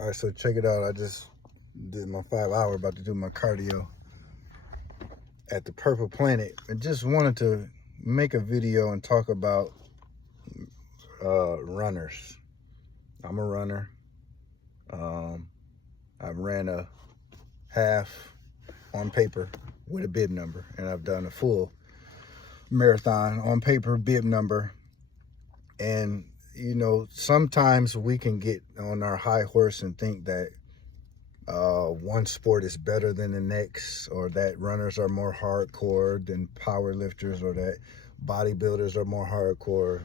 All right, so check it out. I just did my 5 hour, about to do my cardio at the Purple Planet, and just wanted to make a video and talk about runners. I'm a runner. I ran a half on paper with a bib number, and I've done a full marathon on paper, bib number. And you know, sometimes we can get on our high horse and think that one sport is better than the next, or that runners are more hardcore than power lifters, or that bodybuilders are more hardcore.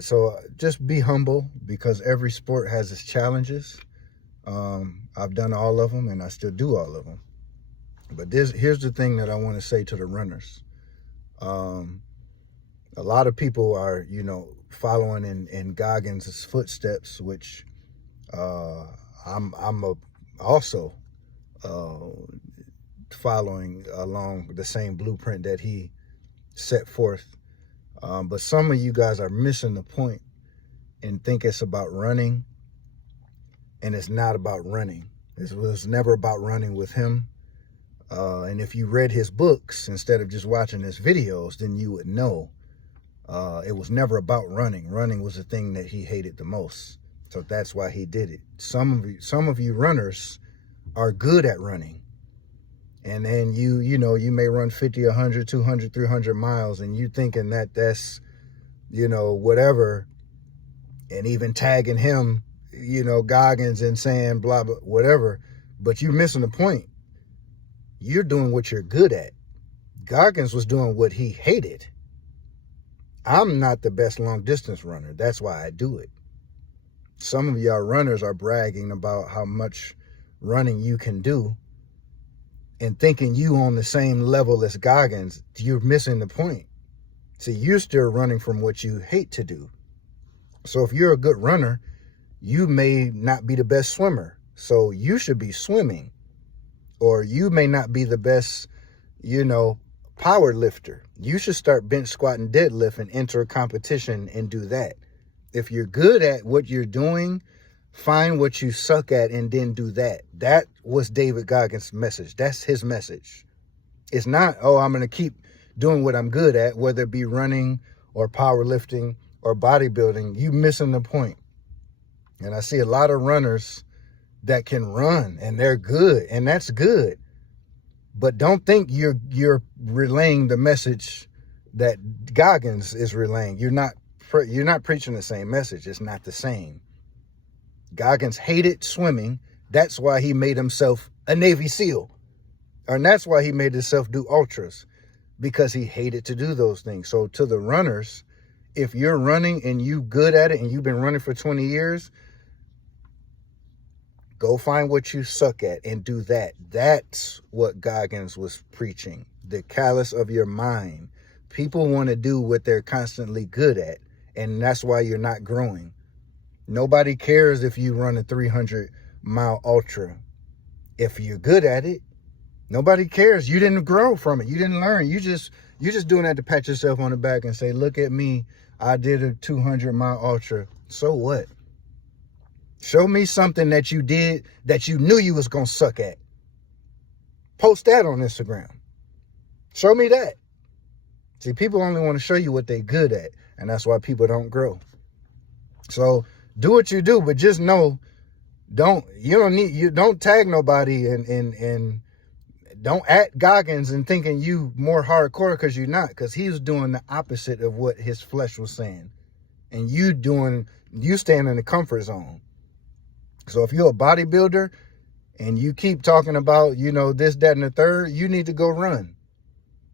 So just be humble, because every sport has its challenges. I've done all of them, and I still do all of them. But here's the thing that I want to say to the runners. A lot of people are, following in Goggins' footsteps, which I'm also following along the same blueprint that he set forth. But some of you guys are missing the point and think it's about running, and it's not about running. It was never about running with him. And if you read his books instead of just watching his videos, then you would know it was never about running. Running was the thing that he hated the most. So that's why he did it. Some of you runners are good at running. And then you may run 50, 100, 200, 300 miles, and you thinking that that's, whatever, and even tagging him, Goggins, and saying blah, blah, whatever. But you're missing the point. You're doing what you're good at. Goggins was doing what he hated. I'm not the best long distance runner. That's why I do it. Some of y'all runners are bragging about how much running you can do and thinking you on the same level as Goggins. You're missing the point. See, you're still running from what you hate to do. So if you're a good runner, you may not be the best swimmer. So you should be swimming. Or you may not be the best, power lifter. You should start bench squatting, deadlift, and enter a competition and do that. If you're good at what you're doing, find what you suck at and then do that. That was David Goggins' message. That's his message. It's not, I'm going to keep doing what I'm good at, whether it be running or powerlifting or bodybuilding. You missing the point. And I see a lot of runners that can run, and they're good, and that's good. But don't think you're relaying the message that Goggins is relaying. You're not preaching the same message. It's not the same. Goggins hated swimming. That's why he made himself a Navy SEAL. And that's why he made himself do ultras, because he hated to do those things. So to the runners, if you're running and you good at it and you've been running for 20 years, go find what you suck at and do that. That's what Goggins was preaching. The callous of your mind. People want to do what they're constantly good at, and that's why you're not growing. Nobody cares if you run a 300-mile ultra. If you're good at it, nobody cares. You didn't grow from it. You didn't learn. You're just doing that to pat yourself on the back and say, look at me. I did a 200-mile ultra. So what? Show me something that you did that you knew you was going to suck at. Post that on Instagram. Show me that. See, people only want to show you what they're good at, and that's why people don't grow. So do what you do, but just know, don't tag nobody and don't at Goggins and thinking you more hardcore, because you're not, because he's doing the opposite of what his flesh was saying. And you stand in the comfort zone. So if you're a bodybuilder and you keep talking about, this, that, and the third, you need to go run.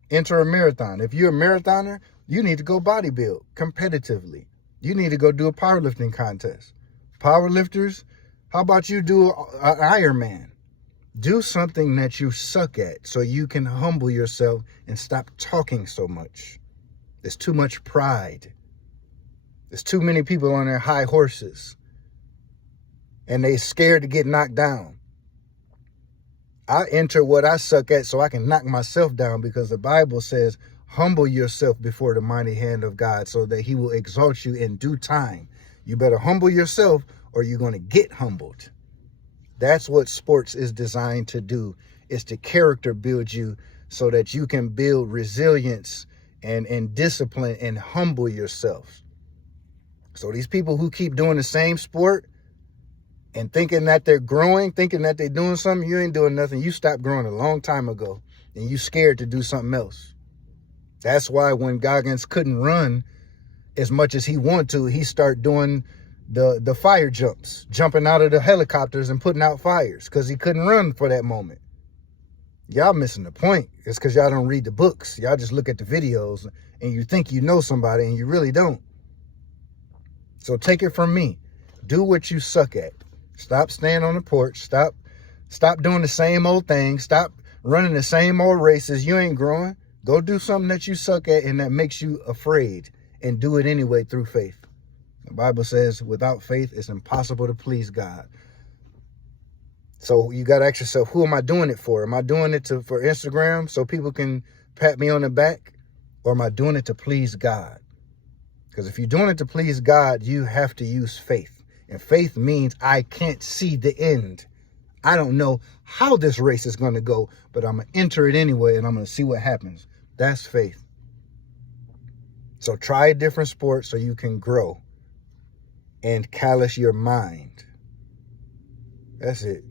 Enter a marathon. If you're a marathoner, you need to go bodybuild competitively. You need to go do a powerlifting contest. Powerlifters, how about you do an Ironman? Do something that you suck at so you can humble yourself and stop talking so much. There's too much pride. There's too many people on their high horses, and they scared to get knocked down. I enter what I suck at so I can knock myself down, because the Bible says, humble yourself before the mighty hand of God so that he will exalt you in due time. You better humble yourself, or you're going to get humbled. That's what sports is designed to do, is to character build you so that you can build resilience and discipline and humble yourself. So these people who keep doing the same sport and thinking that they're growing, thinking that they're doing something, you ain't doing nothing. You stopped growing a long time ago and you scared to do something else. That's why when Goggins couldn't run as much as he wanted to, he started doing the fire jumps, jumping out of the helicopters and putting out fires because he couldn't run for that moment. Y'all missing the point. It's because y'all don't read the books. Y'all just look at the videos and you think you know somebody and you really don't. So take it from me. Do what you suck at. Stop staying on the porch. Stop doing the same old thing. Stop running the same old races. You ain't growing. Go do something that you suck at and that makes you afraid, and do it anyway through faith. The Bible says without faith, it's impossible to please God. So you got to ask yourself, who am I doing it for? Am I doing it for Instagram so people can pat me on the back? Or am I doing it to please God? Because if you're doing it to please God, you have to use faith. And faith means I can't see the end. I don't know how this race is going to go, but I'm going to enter it anyway and I'm going to see what happens. That's faith. So try a different sport so you can grow and callous your mind. That's it.